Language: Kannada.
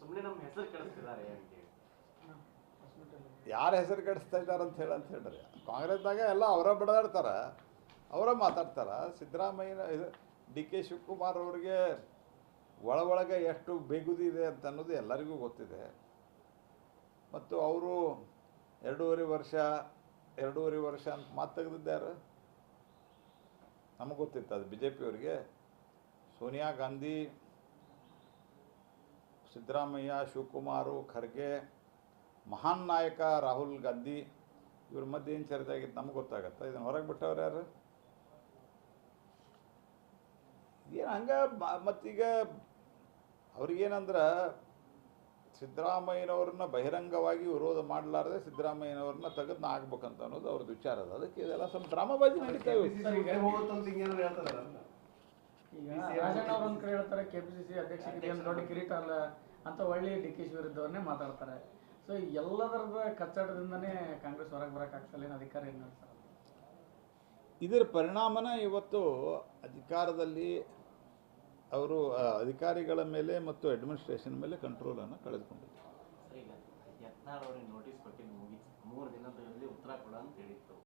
ಸುಮ್ಮನೆ ನಮ್ಮ ಹೆಸರು ಕಳಿಸ್ತಿದ್ದಾರೆ ಅಂತ ಹೇಳಿ. ಯಾರ ಹೆಸರು ಕೆಡಿಸ್ತಾ ಇದ್ದಾರೆ ಅಂತ ಹೇಳಿ ಅಂತ ಹೇಳ್ರಿ ಕಾಂಗ್ರೆಸ್ದಾಗ ಎಲ್ಲ ಅವರ ಬಡದಾಡ್ತಾರೆ, ಅವರ ಮಾತಾಡ್ತಾರೆ. ಸಿದ್ದರಾಮಯ್ಯ ಡಿ ಕೆ ಶಿವಕುಮಾರ್ ಅವ್ರಿಗೆ ಒಳ ಒಳಗೆ ಎಷ್ಟು ಬೇಗುದಿದೆ ಅಂತ ಅನ್ನೋದು ಎಲ್ಲರಿಗೂ ಗೊತ್ತಿದೆ. ಮತ್ತು ಅವರು ಎರಡೂವರೆ ವರ್ಷ ಎರಡೂವರೆ ವರ್ಷ ಅಂತ ಮಾತು ತೆಗೆದಿದ್ದಾರೆ ನಮಗೆ ಗೊತ್ತಿತ್ತು ಅದು ಬಿ ಜೆ ಪಿಯವರಿಗೆ ಸೋನಿಯಾ ಗಾಂಧಿ ಸಿದ್ದರಾಮಯ್ಯ, ಶಿವಕುಮಾರು, ಖರ್ಗೆ, ಮಹಾನ್ ನಾಯಕ ರಾಹುಲ್ ಗಾಂಧಿ, ಇವ್ರ ಮಧ್ಯೆ ಏನು ಚರ್ಚೆ ಆಗಿತ್ತು ನಮ್ಗೆ ಗೊತ್ತಾಗತ್ತೆ? ಇದನ್ನು ಹೊರಗೆ ಬಿಟ್ಟವ್ರು ಯಾರು? ಏನು ಹಂಗೆ ಮತ್ತೀಗ ಅವ್ರಿಗೇನಂದ್ರೆ ಸಿದ್ದರಾಮಯ್ಯನವ್ರನ್ನ ಬಹಿರಂಗವಾಗಿ ವಿರೋಧ ಮಾಡಲಾರದೆ ಸಿದ್ದರಾಮಯ್ಯನವ್ರನ್ನ ತೆಗೆದು ಆಗ್ಬೇಕಂತ ಅನ್ನೋದು ಅವ್ರದ್ದು ವಿಚಾರ ಅದು. ಅದಕ್ಕೆ ಇದೆಲ್ಲ ಸ್ವಲ್ಪ ಡ್ರಾಮಾಬಾಜಿ ನಡೀತಾ ಈಗ ರಾಜಣ್ಣ ಅವ್ರ ಒಂದ್ ಕಡೆ ಹೇಳ್ತಾರೆ ಕೆಪಿಸಿಸಿ ಅಧ್ಯಕ್ಷರಿಗೆ ಏನು ದೊಡ್ಡ ಕಿರೀಟ ಅಲ್ಲ ಅಂತ ಒಳ್ಳೆ ಡಿ ಕೆ ವಿರುದ್ಧವನ್ನೇ ಮಾತಾಡ್ತಾರೆ. ಸೊ ಎಲ್ಲದರದ ಕಚ್ಚಡದಿಂದನೇ ಕಾಂಗ್ರೆಸ್ ಹೊರಗೆ ಬರೋಕ್ಕಾಗ್ತಲ್ಲ ಏನು ಅಧಿಕಾರ ಏನು ನಡೆಸ್ತಾರೆ ಇದರ ಪರಿಣಾಮನ ಇವತ್ತು ಅಧಿಕಾರದಲ್ಲಿ ಅವರು ಆ, ಅಧಿಕಾರಿಗಳ ಮೇಲೆ ಮತ್ತು ಅಡ್ಮಿನಿಸ್ಟ್ರೇಷನ್ ಮೇಲೆ ಕಂಟ್ರೋಲ್ ಕಂಟ್ರೋಲನ್ನು ಕಳೆದುಕೊಂಡಿದ್ದಾರೆ.